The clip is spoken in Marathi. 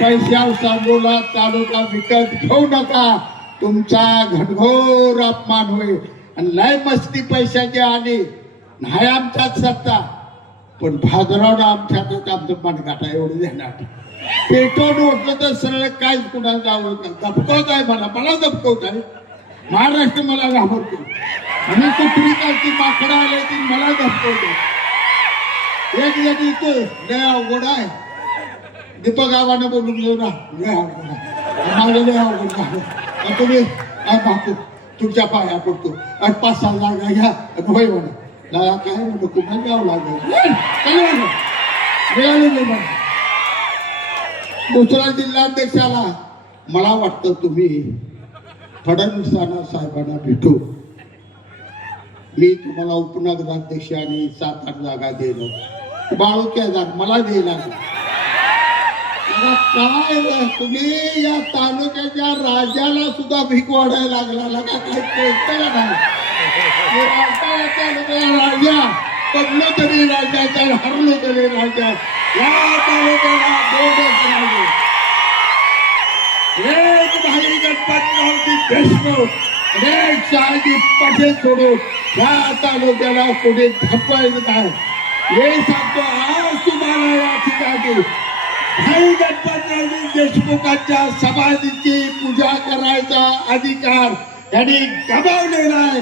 पैशा सांगोला तालुका विकत घेऊ नका. तुमचा घनघोर अपमान होईल. आणि लय मस्ती पैशाची आली नाही आमच्यात सत्ता. पण भाजरावनं आमच्यातच आमचं मनगाठा एवढं देणार पेटवून उठलं तर सरळ काहीच कुणाला जावं दबकवत आहे मला. मला दबकवत आहे. महाराष्ट्र मला घाबरतो. आणि कुठली कालची माकडं आले ती मला दबकवतो एक जण येतो लय अवघड आहे. दीपक आव्हानं बोलून घेऊ ना. लय आवडलं लय अवघड झालं तुम्ही काय पाहतो तुमच्या पाया पडतो. आणि पाच सहा जागा घ्या. होय म्हणा काय म्हणतो कुठं घ्यावं लागलं? काय मिळालं नाही दुसरा जिल्हाध्यक्षाला मला वाटतं तुम्ही फडणवीसांना साहेबांना भेटू. मी तुम्हाला उपनगराध्यक्ष आणि सात आठ जागा देणार बाळूच्या जाग मला देणार काय तुम्ही या तालुक्याच्या राजाला सुद्धा भीक वाढायला लागला. का काय कळतं नाही. हे राजा राजा. पडलो तरी राजाचा हरलो तरी राजा. या तालुक्याला दोनच राजे एक भाई गणपतरावजी देशमुख एक शहाजी पटेल सोडून या तालुक्याला पुढे धपवायचं नाही. हे सांगतो आज तुम्हाला या ठिकाणी. भाई गणपतरावजी देशमुखांच्या समाधीची पूजा करायचा अधिकार त्यांनी गमावलेला आहे.